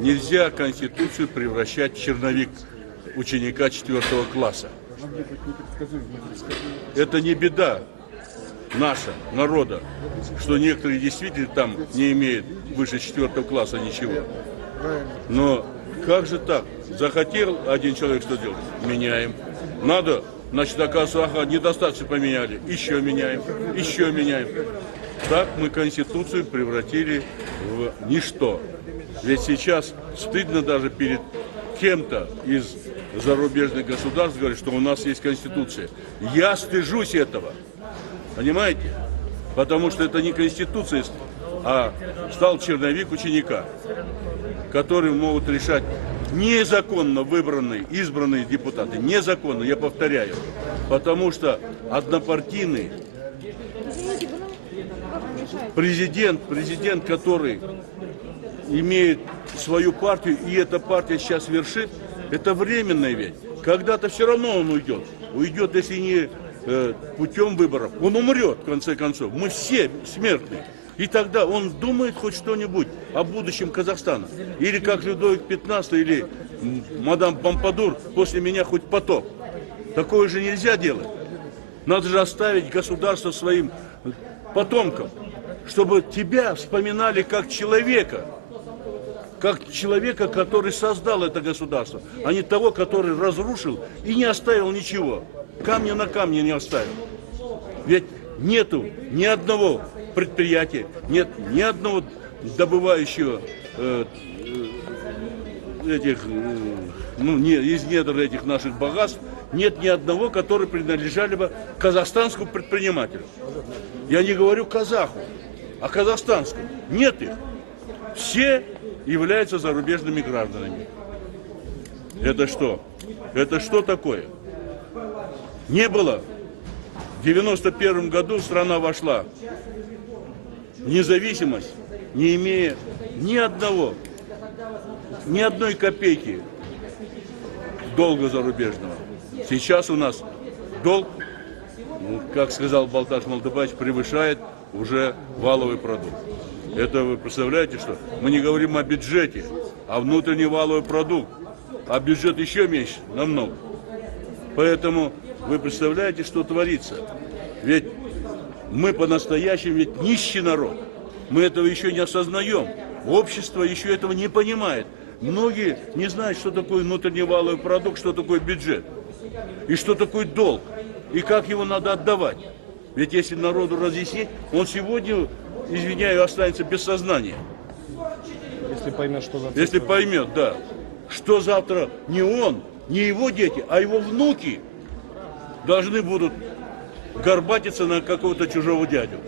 Нельзя Конституцию превращать в черновик ученика 4 класса. Это не беда наша, народа, что некоторые действительно там не имеют выше 4 класса ничего. Но как же так? Захотел один человек что делать? Меняем. Надо, значит, оказывается, ага, недостаточно поменяли. Еще меняем, еще меняем. Так мы Конституцию превратили в ничто. Ведь сейчас стыдно даже перед кем-то из зарубежных государств говорить, что у нас есть Конституция. Я стыжусь этого. Понимаете? Потому что это не Конституция, а стал черновик ученика, который могут решать незаконно выбранные, избранные депутаты. Незаконно, я повторяю. Потому что однопартийный президент, который имеет свою партию, и эта партия сейчас вершит, это временная ведь. Когда-то все равно он уйдет. Уйдет, если не путем выборов. Он умрет, в конце концов. Мы все смертные. И тогда он думает хоть что-нибудь о будущем Казахстана. Или как Людовик XV, или мадам Помпадур, после меня хоть потоп. Такое же нельзя делать. Надо же оставить государство своим потомкам, чтобы тебя вспоминали как человека, который создал это государство, а не того, который разрушил и не оставил ничего. Камня на камне не оставил. Ведь нету ни одного предприятия, нет ни одного добывающего из недр этих наших богатств, нет ни одного, который принадлежали бы казахстанскому предпринимателю. Я не говорю казаху, а казахстанскому. Нет их. Все являются зарубежными гражданами. Это что? Это что такое? Не было. В 91 году страна вошла в независимость, не имея ни одной копейки долга зарубежного. Сейчас у нас долг, как сказал Балташ Молдыбаевич, превышает уже валовый продукт. Это вы представляете, что? Мы не говорим о бюджете, а внутренний валовый продукт. А бюджет еще меньше, намного. Поэтому вы представляете, что творится. Ведь мы по-настоящему ведь нищий народ. Мы этого еще не осознаем. Общество еще этого не понимает. Многие не знают, что такое внутренний валовый продукт, что такое бюджет. И что такое долг. И как его надо отдавать. Ведь если народу разъяснить, он сегодня, извиняюсь, останется без сознания. Если поймет, что завтра. Если поймет, да. Что завтра не он, не его дети, а его внуки должны будут горбатиться на какого-то чужого дядю.